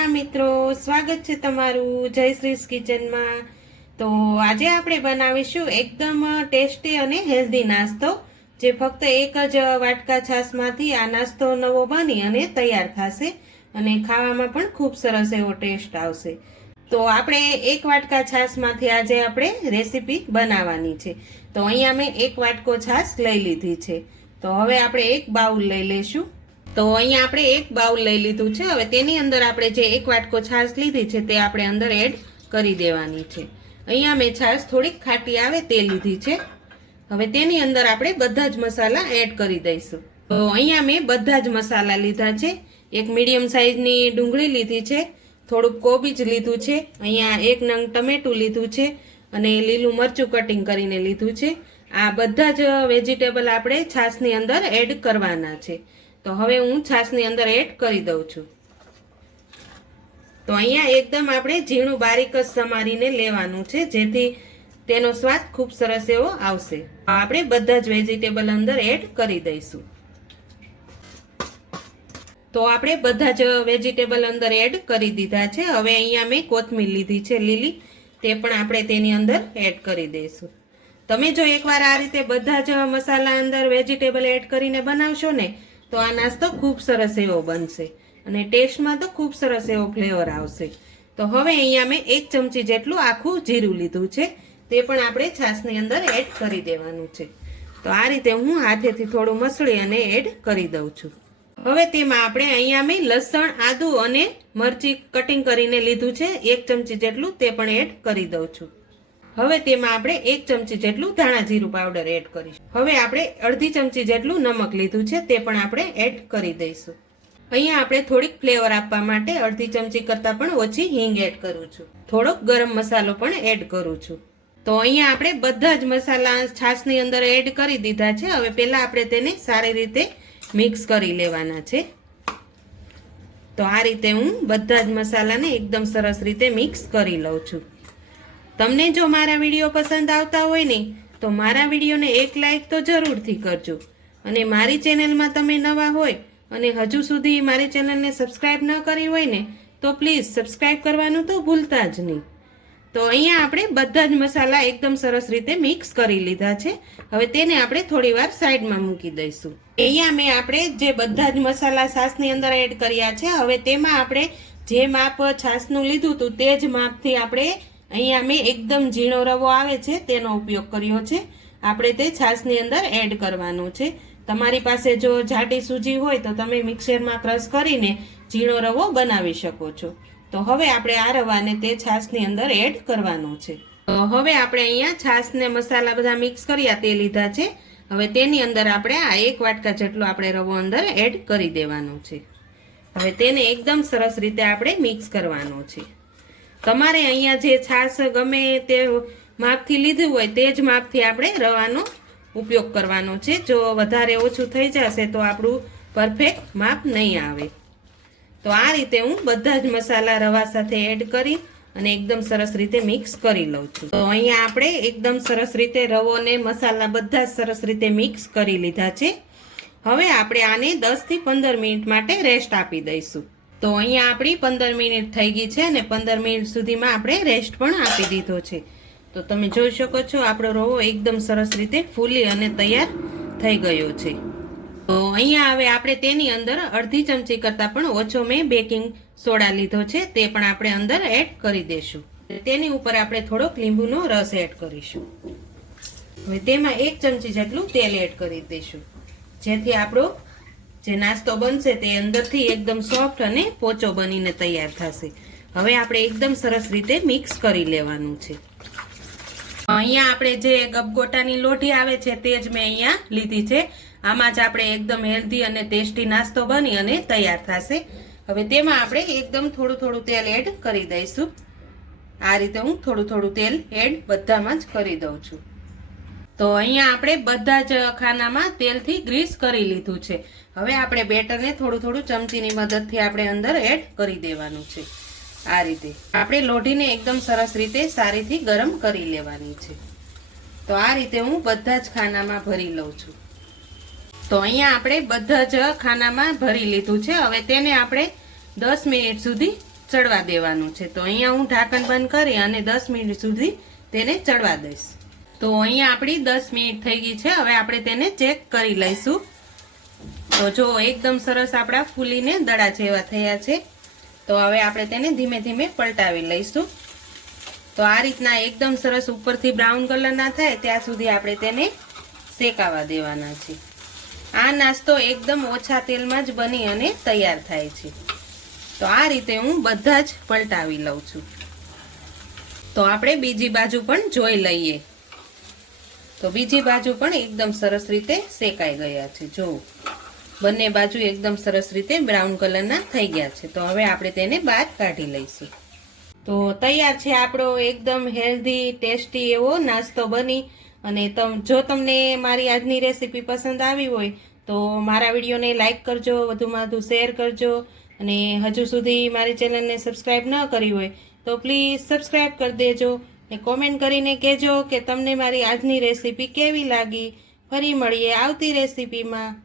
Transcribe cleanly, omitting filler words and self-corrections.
પ્રણામ મિત્રો, સ્વાગત છે તમારું જયશ્રીસ કિચનમાં। તો આજે આપણે બનાવીશું એકદમ ટેસ્ટી અને હેલ્ધી નાસ્તો, જે ફક્ત એક જ વાટકા છાશમાંથી આ નાસ્તો નવો બની અને તૈયાર થશે અને ખાવામાં પણ ખૂબ સરસ એવો ટેસ્ટ આવશે। તો આપણે એક વાટકા છાશમાંથી આજે આપણે રેસીપી બનાવવાની છે। તો અહીંયા મેં એક વાટકો છાશ લઈ લીધી છે। તો હવે આપણે એક બાઉલ લઈ લઈશું। તો અહીંયા આપણે એક બાઉલ લઈ લીધું છે। હવે તેની અંદર આપણે જે એક વાટકો છાશ લીધી છે તે આપણે અંદર એડ કરી દેવાની છે। અહીંયા મેં છાશ થોડીક ખાટી આવે તે લીધી છે। હવે તેની અંદર આપણે બધા જ મસાલા એડ કરી દઈશું। તો અહીંયા મેં બધા જ મસાલા લીધા છે। એક મીડિયમ સાઈઝની ડુંગળી લીધી છે, થોડુંક કોબીજ લીધું છે, અહીંયા એક નંગ ટમેટું લીધું છે અને લીલું મરચું કટિંગ કરીને લીધું છે। આ બધા જ વેજીટેબલ આપણે છાશની અંદર એડ કરવાના છે। તો હવે હું છાશની અંદર એડ કરી દઉં છું। તો અહીંયા એકદમ આપણે ઝીણું બારીક જ સમારીને લેવાનું છે, જેથી તેનો સ્વાદ ખૂબ સરસ એવો આવશે। આપણે બધા જ વેજીટેબલ અંદર એડ કરી દઈશું। તો આપણે બધા જ વેજીટેબલ અંદર એડ કરી દીધા છે। હવે અહીંયા મેં કોથમીર લીધી છે લીલી, તે પણ આપણે તેની અંદર એડ કરી દઈશું। તમે જો એકવાર આ રીતે બધા જ મસાલા અંદર વેજીટેબલ એડ કરીને બનાવશો ને, તો આ નાસ્તો ખૂબ સરસ એવો બનશે અને ટેસ્ટમાં તો ખૂબ સરસ એવો ફ્લેવર આવશે। તો હવે અહીંયા મેં 1 ચમચી જેટલું આખું જીરું લીધું છે, તે પણ આપણે છાશની અંદર એડ કરી દેવાનું છે। તો આ રીતે હું હાથેથી થોડું મસળી અને એડ કરી દઉં છું। હવે તેમાં આપણે અહીંયા મેં લસણ, આદુ અને મરચી કટિંગ કરીને લીધું છે 1 ચમચી જેટલું, તે પણ એડ કરી દઉં છું। હવે તેમાં આપણે 1 ચમચી જેટલું ધાણા જીરું પાવડર એડ કરીશું। હવે આપણે અડધી ચમચી જેટલું નમક લીધું છે, તે પણ આપણે એડ કરી દઈશું। અહીંયા આપણે થોડીક ફ્લેવર આપવા માટે અડધી ચમચી કરતાં પણ ઓછી હિંગ એડ કરું છું। થોડોક ગરમ મસાલો પણ એડ કરું છું। તો અહીંયા આપણે બધા જ મસાલા છાશની અંદર એડ કરી દીધા છે। હવે પહેલા આપણે તેને સારી રીતે મિક્સ કરી લેવાના છે। તો આ રીતે હું બધા જ મસાલાને એકદમ સરસ રીતે મિક્સ કરી લઉં છું। તમને જો મારા વિડીયો પસંદ આવતા હોય ને, તો મારા વિડીયોને એક લાઈક તો જરૂરથી કરજો અને મારી ચેનલમાં તમે નવા હોય અને હજુ સુધી મારી ચેનલને સબસ્ક્રાઈબ ન કરી હોય ને, તો પ્લીઝ સબસ્ક્રાઈબ કરવાનું તો ભૂલતા જ નહીં। તો અહીંયા આપણે બધા જ મસાલા એકદમ સરસ રીતે મિક્સ કરી લીધા છે। હવે તેને આપણે થોડી વાર સાઈડમાં મૂકી દઈશું। અહીંયા મેં આપણે જે બધા જ મસાલા છાશની અંદર એડ કર્યા છે, હવે તેમાં આપણે જે માપ છાશનું લીધું હતું તે જ માપથી આપણે અહીંયા મેં એકદમ ઝીણો રવો આવે છે તેનો ઉપયોગ કર્યો છે। આપણે તે છાશની અંદર એડ કરવાનો છે। તમારી પાસે જો જાડી સૂજી હોય તો તમે મિક્સરમાં ક્રશ કરીને ઝીણો રવો બનાવી શકો છો। તો હવે આપણે આ રવાને તે છાશની અંદર એડ કરવાનો છે। તો હવે આપણે અહીંયા છાશને મસાલા બધા મિક્સ કર્યા તે લીધા છે। હવે તેની અંદર આપણે આ 1 વાટકા જેટલો આપણે રવો અંદર એડ કરી દેવાનો છે। હવે તેને એકદમ સરસ રીતે આપણે મિક્સ કરવાનો છે। તમારે અહીંયા જે છાશ ગમે તે માપથી લીધું હોય તે જ માપથી આપણે રવાનો ઉપયોગ કરવાનો છે। જો વધારે ઓછું થઈ જશે તો આપણું પરફેક્ટ માપ નહીં આવે। તો આ રીતે હું બધા જ મસાલા રવા સાથે એડ કરી અને એકદમ સરસ રીતે મિક્સ કરી લઉં છું। તો અહીંયા આપણે એકદમ સરસ રીતે રવો ને મસાલા બધા જ સરસ રીતે મિક્સ કરી લીધા છે। હવે આપણે આને 10 થી 15 મિનિટ માટે રેસ્ટ આપી દઈશું। તો અહીંયા આપણી 15 મિનિટ થઈ ગઈ છે અને 15 મિનિટ સુધીમાં આપણે રેસ્ટ પણ આપી દીધો છે। તો તમે જોઈ શકો છો આપણો રવો એકદમ સરસ રીતે ફૂલી અને તૈયાર થઈ ગયો છે। તો અહીંયા હવે આપણે તેની અંદર અડધી ચમચી કરતાં પણ ઓછો મેં બેકિંગ સોડા લીધો છે, તે પણ આપણે અંદર એડ કરી દઈશું। તેની ઉપર આપણે થોડોક લીંબુનો રસ એડ કરીશું। હવે તેમાં 1 ચમચી જેટલું તેલ એડ કરી દઈશું, જેથી આપણો જે નાસ્તો બનશે તે અંદરથી એકદમ સોફ્ટ અને પોચો બનીને તૈયાર થશે। હવે આપણે એકદમ સરસ રીતે મિક્સ કરી લેવાનું છે। અહીંયા આપણે જે ગપગોટાની લોઢી આવે છે તે જ મેં અહીંયા લીધી છે। આમાં જ આપણે એકદમ હેલ્ધી અને ટેસ્ટી નાસ્તો બની અને તૈયાર થશે। હવે તેમાં આપણે એકદમ થોડું થોડું તેલ એડ કરી દઈશું। આ રીતે હું થોડું થોડું તેલ એડ બધામાં જ કરી દઉં છું। તો અહીંયા આપણે બધા જ ખાનામાં તેલથી ગ્રીસ કરી લીધું છે। હવે આપણે બેટરને થોડું થોડું ચમચીની મદદથી આપણે અંદર એડ કરી દેવાનું છે। આ રીતે આપણે લોઢીને એકદમ સરસ રીતે સારીથી ગરમ કરી લેવાની છે। તો આ રીતે હું બધા જ ખાનામાં ભરી લઉં છું। તો અહીંયા આપણે બધા જ ખાનામાં ભરી લીધું છે। હવે તેને આપણે 10 મિનિટ સુધી ચડવા દેવાનું છે. તો અહીંયા હું ઢાંકણ બંધ કરી અને 10 મિનિટ સુધી તેને ચડવા દઈશ. તો અહીંયા આપણી 10 મિનિટ થઈ ગઈ છે. હવે આપણે તેને ચેક કરી લઈશું. તો જો એકદમ સરસ આપણા ફૂલીને દડા જેવા થયા છે. તો હવે આપણે તેને ધીમે ધીમે પલટાવી લઈશું. તો આ રીતના એકદમ સરસ ઉપરથી બ્રાઉન કલર ના થાય ત્યાં સુધી આપણે તેને શેકાવા દેવાના છે. આ નાસ્તો એકદમ ઓછા તેલમાં જ બની અને તૈયાર થાય છે. તો આ રીતે હું બધા જ પલટાવી લઉં છું. તો આપણે બીજી બાજુ પણ જોઈ લઈએ. તો બીજી બાજુ પણ એકદમ સરસ રીતે શેકાઈ ગયા છે. જો બંને બાજુ એકદમ સરસ રીતે બ્રાઉન કલરના થઈ ગયા છે. તો હવે આપણે તેને બહાર કાઢી લઈશું. તો તૈયાર છે આપણો એકદમ હેલ્ધી ટેસ્ટી એવો નાસ્તો બની. અને જો તમને મારી આજની રેસીપી પસંદ આવી હોય તો મારા વિડીયોને લાઈક કરજો, વધુમાં વધુ શેર કરજો. અને હજુ સુધી મારી ચેનલને સબસ્ક્રાઈબ ન કરી હોય તો પ્લીઝ સબસ્ક્રાઈબ કરી દેજો. ને કોમેન્ટ કરીને કહેજો કે તમને મારી આજની રેસીપી કેવી લાગી. ફરી મળીએ આવતી રેસીપીમાં.